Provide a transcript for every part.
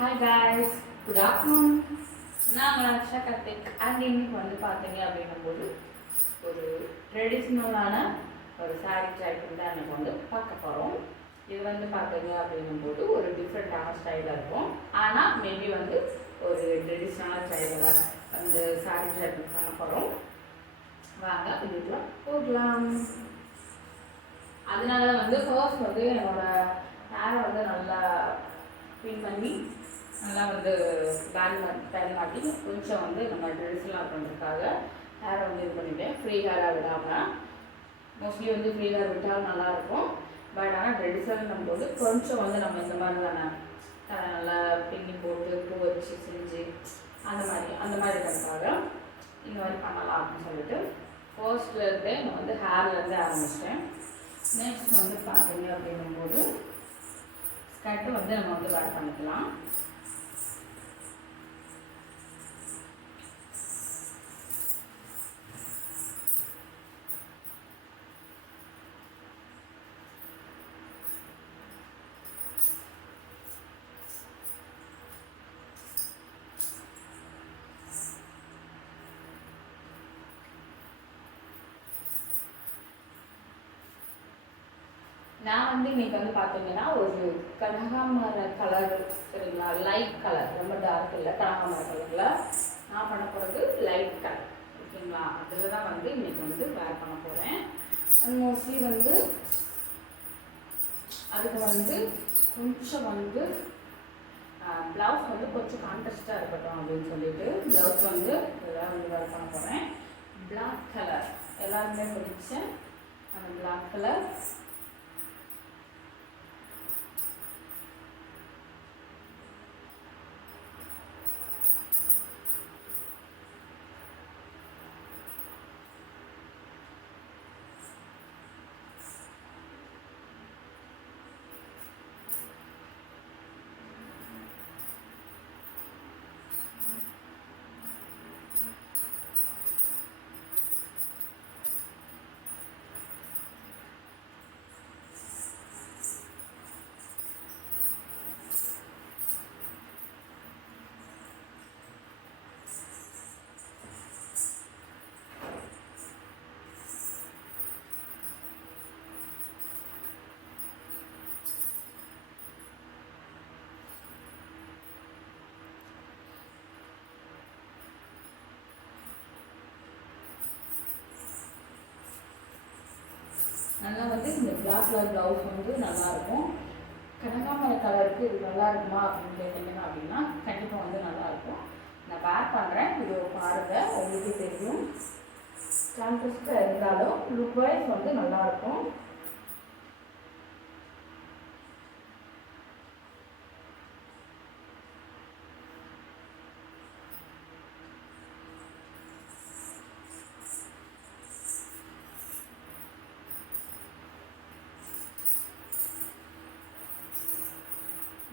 Hi guys, good afternoon. நான் ரக்ஷா Karthik and இன்னைக்கு வந்து பார்த்தீங்க அப்படின்னும்போது ஒரு ட்ரெடிஷ்னலான ஒரு சாரீ டைப் தான் எனக்கு வந்து பார்க்க போகிறோம். இது வந்து பார்த்தீங்க அப்படின்னும்போது ஒரு டிஃப்ரெண்ட்டான ஸ்டைலில் இருக்கும். ஆனால் மேபி வந்து ஒரு ட்ரெடிஷ்னலான ஸ்டைலில் தான் அந்த சாரீ டைப் பண்ண போகிறோம். வாங்க இதுக்குள்ள போகலாம். அதனால வந்து ஃபர்ஸ்ட் வந்து என்னோட ஹேரை வந்து நல்லா பின் பண்ணி நல்லா வந்து பேண்ட் மாட்டி கொஞ்சம் வந்து நம்ம ட்ரெடிஷ்னலாக பண்ணுறதுக்காக ஹேரை வந்து இது பண்ணிவிட்டேன். ஃப்ரீ ஹேராக விடாமல் மோஸ்ட்லி வந்து ஃப்ரீ ஹேர் விட்டால் நல்லாயிருக்கும். பட் ஆனால் ட்ரெடிஷ்னல் போது கொஞ்சம் வந்து நம்ம இந்த மாதிரி தானே நல்லா பின்னி போட்டு பூ வச்சு செஞ்சு அந்த மாதிரி இருக்கிறதுக்காக இந்த மாதிரி பண்ணலாம் அப்படின்னு சொல்லிட்டு ஃபர்ஸ்ட்லேருந்தே நான் வந்து ஹேர்லேருந்தே ஆரம்பிச்சிட்டேன். நெக்ஸ்ட் வந்து பார்த்தீங்க அப்படிங்கும்போது ஸ்கர்ட்டு வந்து நம்ம வந்து வேர் பண்ணிக்கலாம். நான் வந்து இன்னைக்கு வந்து பார்த்தீங்கன்னா ஒரு கனகாமர கலர், சரிங்களா, லைட் கலர், ரொம்ப டார்க் இல்லை, கனகாமர கலரில் நான் பண்ண போகிறது லைட் கலர், ஓகேங்களா. அதில் தான் வந்து இன்னைக்கு வந்து வேர் பண்ண போகிறேன். மோஸ்ட்லி வந்து அதுக்கு வந்து கொஞ்சம் வந்து ப்ளவுஸ் வந்து கொஞ்சம் கான்ட்ராஸ்டாக இருக்கட்டும் அப்படின்னு சொல்லிட்டு ப்ளவுஸ் வந்து இதெல்லாம் வந்து வேர் பண்ண போகிறேன். பிளாக் கலர் எல்லாருமே பிடிச்ச அந்த பிளாக் கலர் நல்லா வந்து இந்த பிளாக் கலர் ப்ளவுஸ் வந்து நல்லாயிருக்கும். கனகாமர கலருக்கு இது நல்லா இருக்குமா அப்படின்னு கேட்டிங்கன்னா அப்படின்னா கண்டிப்பாக வந்து நல்லாயிருக்கும். நான் வேர் பண்ணுறேன், வீடியோ பாருங்கள், உங்களுக்கே தெரியும். கான்ட்ராஸ்டாக இருந்தாலும் லுக் வைஸ் வந்து நல்லாயிருக்கும்.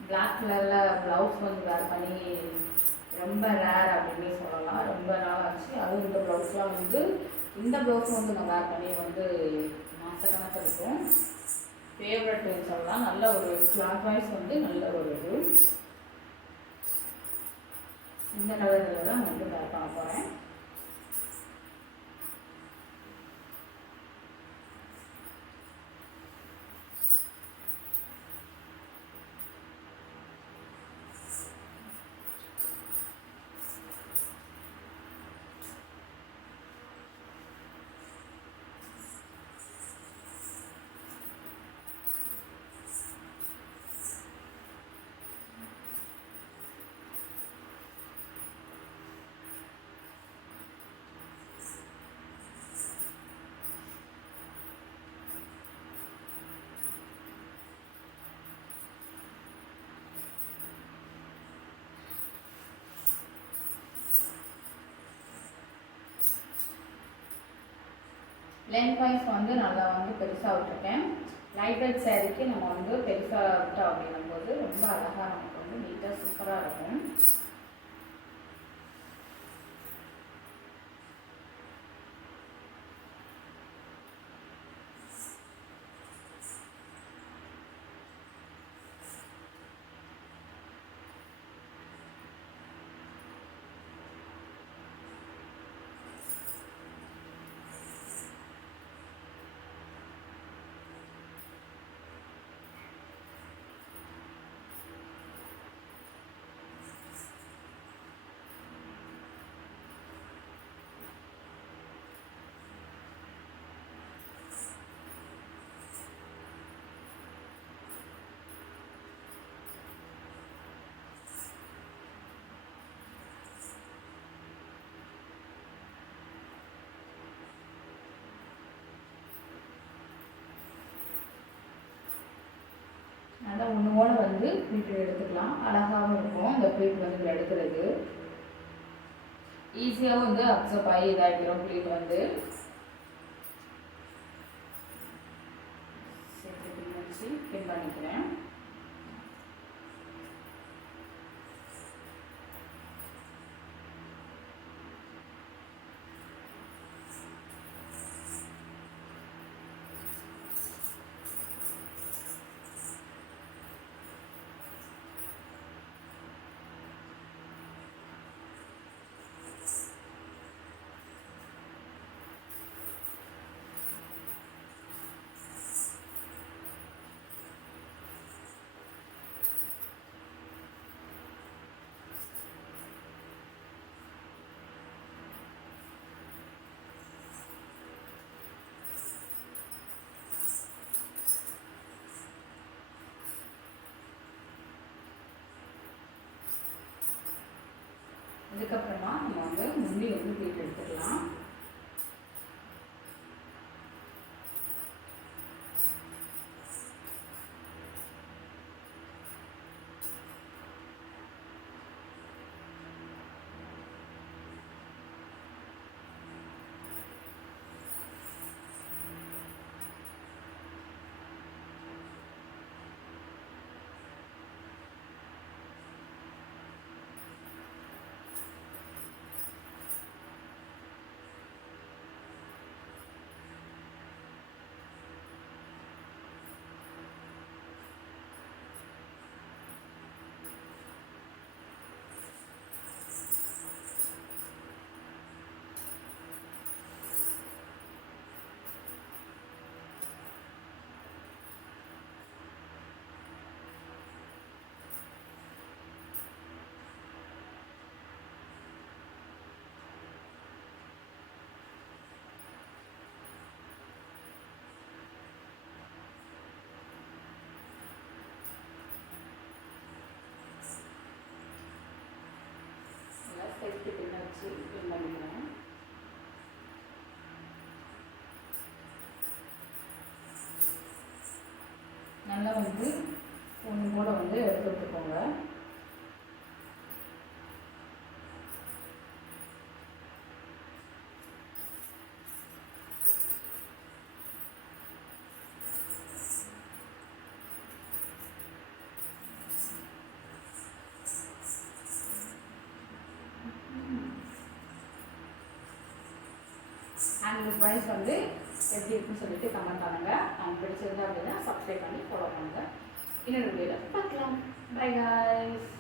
பிளாக் கலரில் ப்ளவுஸ் வந்து வேர் பண்ணி ரொம்ப ரேர் அப்படின்னே சொல்லலாம். ரொம்ப நாள் ஆச்சு. அதுவும் இந்த ப்ளவுஸ்லாம் வந்து இந்த ப்ளவுஸ் வந்து நான் வேர் பண்ணி வந்து மாசக்கணக்கு இருக்கும். ஃபேவரட்னு சொல்லலாம். நல்ல ஒரு கிளாத் வைஸ் வந்து நல்ல ஒரு இது. இந்த கலரில் தான் வந்து வேர் பண்ண போகிறேன். லென்த் வைஸ் வந்து நல்லா வந்து பெருசாக விட்டுருக்கேன். லைட் வெயிட் சேரீக்கு நம்ம வந்து பெருசாக விட்டோம் அப்படின்னும் போது ரொம்ப அழகாக நமக்கு வந்து நீட்டாக சூப்பராக இருக்கும். நல்லா ஒன்று வந்து ப்ளீட் எடுத்துக்கலாம். அழகாகவும் இருக்கும் இந்த ப்ளீட் வந்து இப்படி எடுக்கிறது. ஈஸியாகவும் வந்து அப்சர்வ் ஆகி இதாகிடும் ப்ளீட் வந்து. சேர்த்து வச்சு பின் பண்ணிக்கிறேன். இதுக்கப்புறமா நம்ம வந்து முந்தி வந்து ப்ளீட் எடுத்துக்கலாம். செட்டு பின்ன வச்சு பின் பண்ணிக்கிறேன். நல்லா வந்து ஒன்று போல வந்து எடுத்து விட்டுக்கோங்க. அண்ட் ப்ரைஸ் வந்து எப்படி இருக்குன்னு சொல்லிட்டு கமெண்ட் பண்ணுங்கள். அண்ட் பிடிச்சிருந்தா அப்படின்னா சப்ஸ்கிரைப் பண்ணி ஃபாலோ பண்ணுங்கள். இன்னொரு வீடியோவில் பார்க்கலாம். By guys.